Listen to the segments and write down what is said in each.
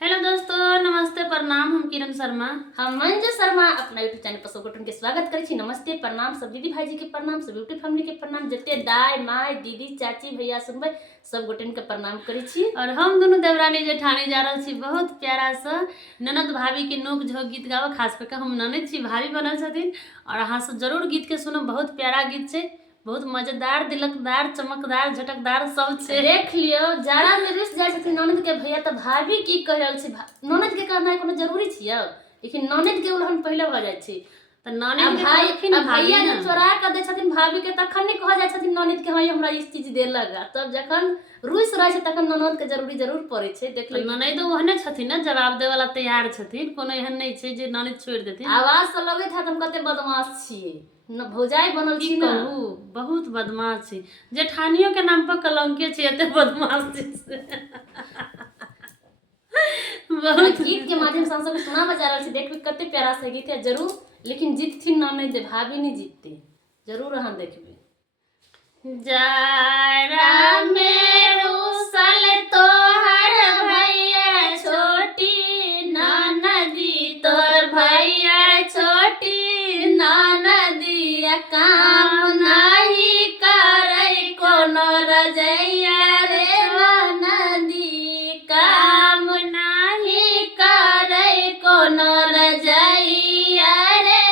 Hello दोस्तों, नमस्ते प्रणाम। हम किरण शर्मा, हम मंजू शर्मा अपना यूट्यूब चैनल पर सबगोटन के स्वागत करै छी। नमस्ते प्रणाम सब दीदी भाईजी के प्रणाम, सब यूट्यूब फैमिली के प्रणाम, जते दाई माय दीदी चाची भैया सुनबे सब गोटन के प्रणाम करै छी। और हम दोनों देवरानी जेठानी जा रहल छी बहुत प्यारा सा ननद भाभी के नोक झोंक गीत गावे। खास करके हम ननद छी, भाभी बनल छथिन और अहाँ सब जरूर गीत के सुनब। बहुत प्यारा गीत छै, बहुत मजेदार, दिलकदार, चमकदार, झटकदार सब छै। देख लियो जाड़ा में रुस जाय छथिन ननद के भैया त भाभी की कह रहल छी। ननद के कहना कोनो जरूरी छियै, लेकिन ननद के उल्हन पहले भ जाय छै। त ननद के भाई कहलखिन भैया भाभी जे चोरा के दे छथिन भाभी के, तखन नहीं कह जाय छथिन ननद के हां हमरा ई चीज देलक। तब जखन रुस रहे छै तखन ननद के जरूर पड़े छै। देख लो ननद ओहने छथिन ना, जवाब दे वाला तैयार छथिन। कोनो एहन नहीं छै जे ननद छोड़ देथिन। आवाज से लगैत है हम कते बदमाश छियै न, भौजाई बनल छी ना। बहुत बदमाश छी, जेठानियों के नाम पर कलंके छी, एते बदमाश छी। बहुत गीत के माध्यम से हम सब सुनावा जा रहल छी। देखबे कते प्यारा सा गीत है। जरूर लेकिन जीतथिन ना, नहीं दे भाभी नहीं जीतते, जरूर अहाँ देखबे। जाड़ा में रुसल तोहर भैया छोटी ननदी, तोर भैया छोटी ननदी, काम नहीं करे कोनो रजैया रे ननदी, काम नहीं करे कोनो रजैया रे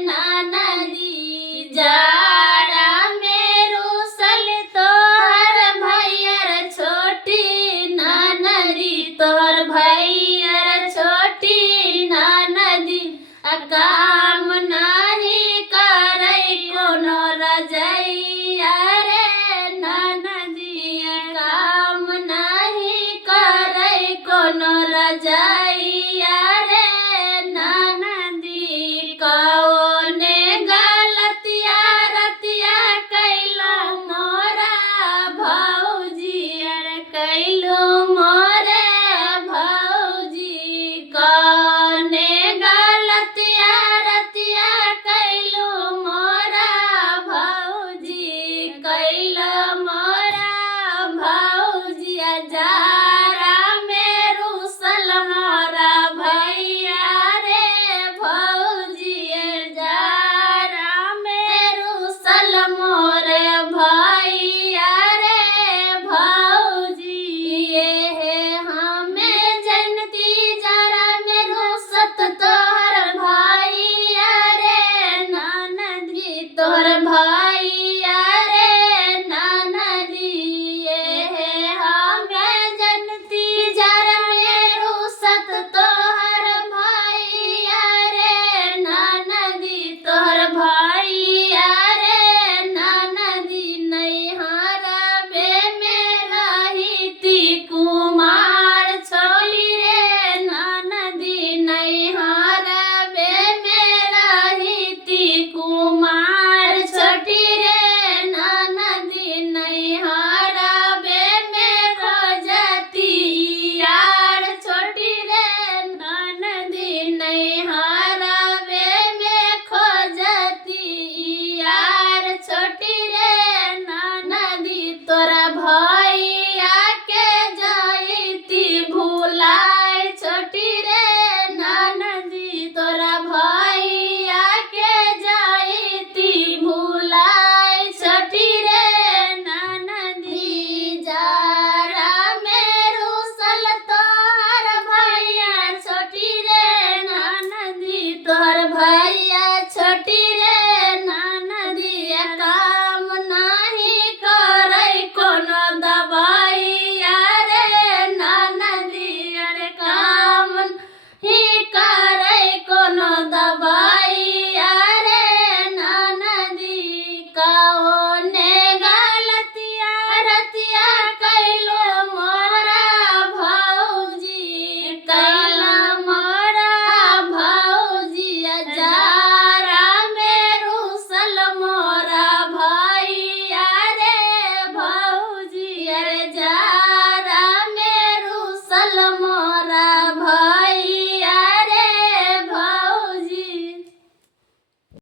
ननदी। जाड़ा में रुसल तोहर भैया छोटी ननदी, तोहर भैया छोटी ननदी, काम नहीं करे कोनो रजैया रे ननदी, काम नहीं करे कोनो रजैया